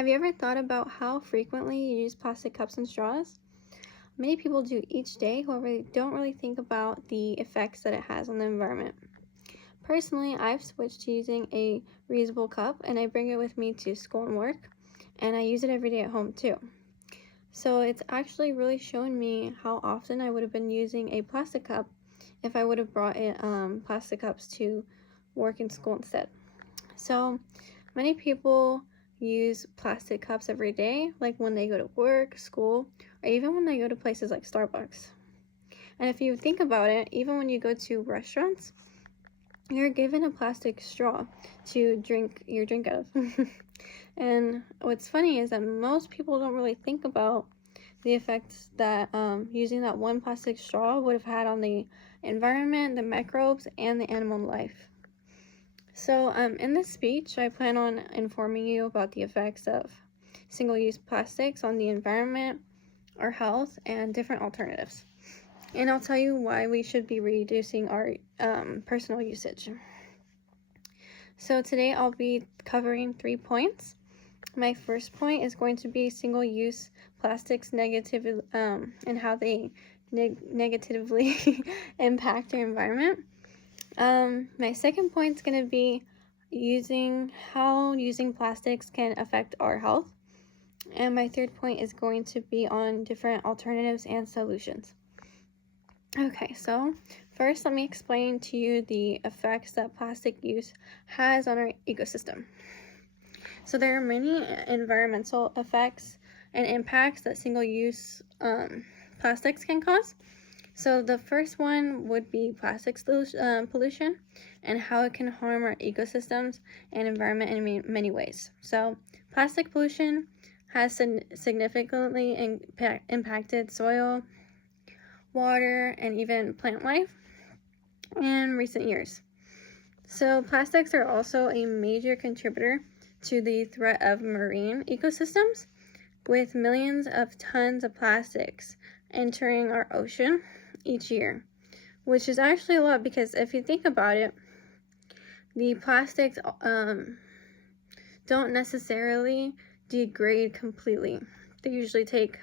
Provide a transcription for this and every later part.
Have you ever thought about how frequently you use plastic cups and straws? Many people do each day, however, they don't really think about the effects that it has on the environment. Personally, I've switched to using a reusable cup and I bring it with me to school and work, and I use it every day at home too. So it's actually really shown me how often I would have been using a plastic cup if I would have brought plastic cups to work and school instead. So many people use plastic cups every day, like when they go to work, school, or even when they go to places like Starbucks. And if you think about it, even when you go to restaurants, you're given a plastic straw to drink your drink out of. And what's funny is that most people don't really think about the effects that using that one plastic straw would have had on the environment, the microbes, and the animal life. So in this speech, I plan on informing you about the effects of single-use plastics on the environment, our health, and different alternatives. And I'll tell you why we should be reducing our personal usage. So today I'll be covering 3 points. My first point is going to be single-use plastics negative and how they negatively impact our environment. My second point is going to be how using plastics can affect our health. And my third point is going to be on different alternatives and solutions. Okay, so first let me explain to you the effects that plastic use has on our ecosystem. So there are many environmental effects and impacts that single-use plastics can cause. So the first one would be plastic pollution and how it can harm our ecosystems and environment in many ways. So plastic pollution has significantly impacted soil, water, and even plant life in recent years. So plastics are also a major contributor to the threat of marine ecosystems, with millions of tons of plastics entering our ocean each year, which is actually a lot because if you think about it, the plastics don't necessarily degrade completely. They usually take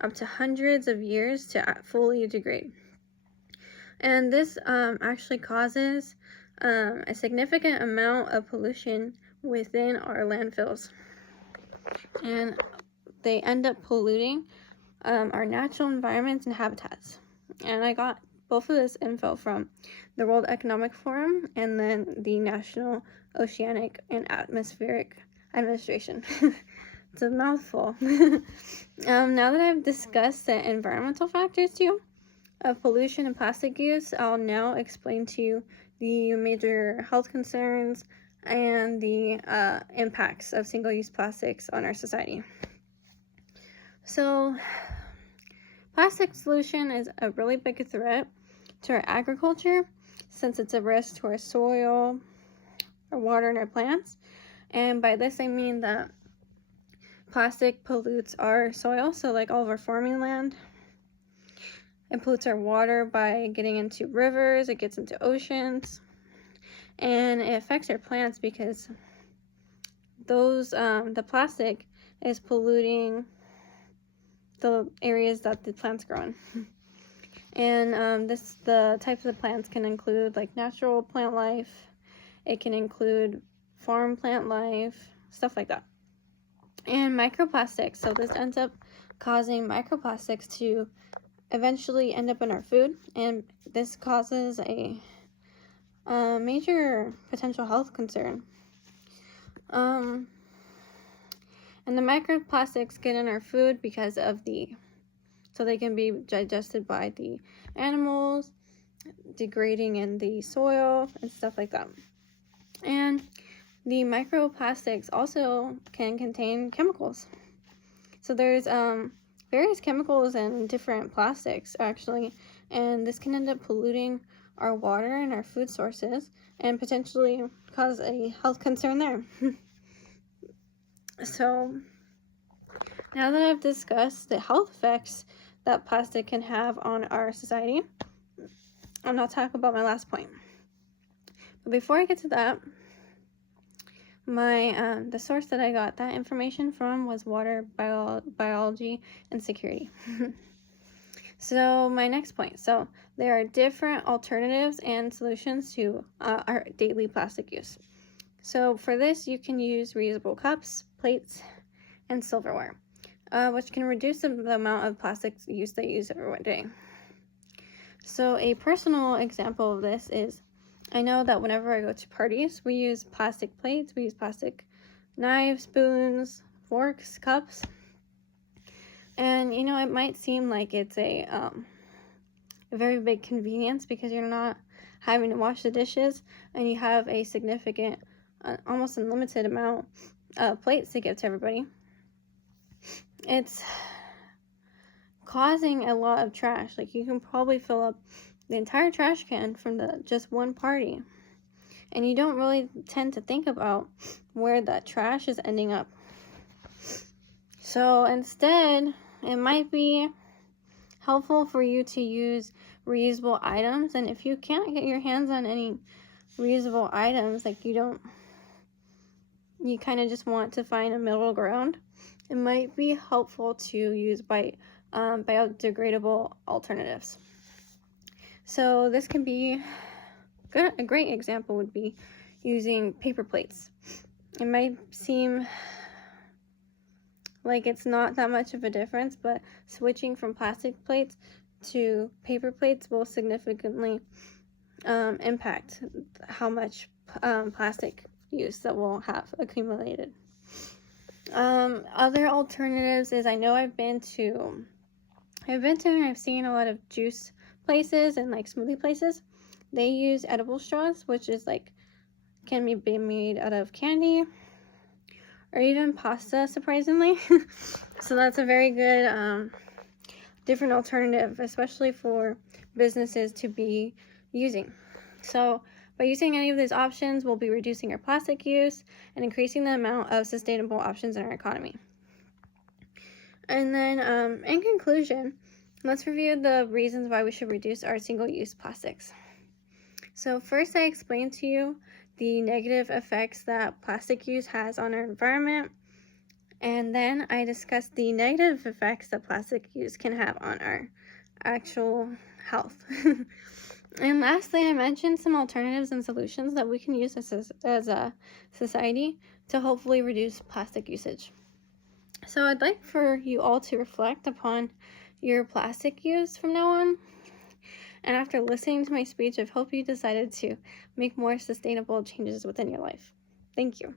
up to hundreds of years to fully degrade. And this actually causes a significant amount of pollution within our landfills. And they end up polluting our natural environments and habitats. And I got both of this info from the World Economic Forum and then the National Oceanic and Atmospheric Administration. It's a mouthful. Now that I've discussed the environmental factors too of pollution and plastic use, I'll now explain to you the major health concerns and the impacts of single-use plastics on our society. So plastic pollution is a really big threat to our agriculture since it's a risk to our soil, our water, and our plants. And by this I mean that plastic pollutes our soil, so like all of our farming land. It pollutes our water by getting into rivers, it gets into oceans, and it affects our plants because the plastic is polluting the areas that the plants grow in. And the types of plants can include like natural plant life, it can include farm plant life, stuff like that. And microplastics, so this ends up causing microplastics to eventually end up in our food, and this causes a major potential health concern. And the microplastics get in our food because of so they can be digested by the animals, degrading in the soil and stuff like that. And the microplastics also can contain chemicals. So there's various chemicals in different plastics actually, and this can end up polluting our water and our food sources and potentially cause a health concern there. So now that I've discussed the health effects that plastic can have on our society, I'll now talk about my last point. But before I get to that, The source that I got that information from was Water Biology and Security. So my next point. So there are different alternatives and solutions to our daily plastic use. So for this, you can use reusable cups, plates, and silverware, which can reduce the amount of plastic use that you use every day. So a personal example of this is, I know that whenever I go to parties, we use plastic plates, we use plastic knives, spoons, forks, cups. And you know, it might seem like it's a very big convenience because you're not having to wash the dishes and you have a significant, almost unlimited amount of plates to give to everybody. It's causing a lot of trash. Like, you can probably fill up the entire trash can from just one party, and you don't really tend to think about where that trash is ending up. So instead, it might be helpful for you to use reusable items. And if you can't get your hands on any reusable items, like you kind of just want to find a middle ground, it might be helpful to use biodegradable alternatives. So this can be a great example would be using paper plates. It might seem like it's not that much of a difference, but switching from plastic plates to paper plates will significantly impact how much plastic use that will have accumulated. Other alternatives is, I know I've been to and I've seen a lot of juice places and like smoothie places. They use edible straws, which is like can be made out of candy or even pasta, surprisingly. So that's a very good different alternative, especially for businesses to be using. So by using any of these options, we'll be reducing our plastic use and increasing the amount of sustainable options in our economy. And then in conclusion, let's review the reasons why we should reduce our single-use plastics. So first, I explained to you the negative effects that plastic use has on our environment. And then I discussed the negative effects that plastic use can have on our actual health. And lastly, I mentioned some alternatives and solutions that we can use as a society to hopefully reduce plastic usage. So I'd like for you all to reflect upon your plastic use from now on. And after listening to my speech, I hope you decided to make more sustainable changes within your life. Thank you.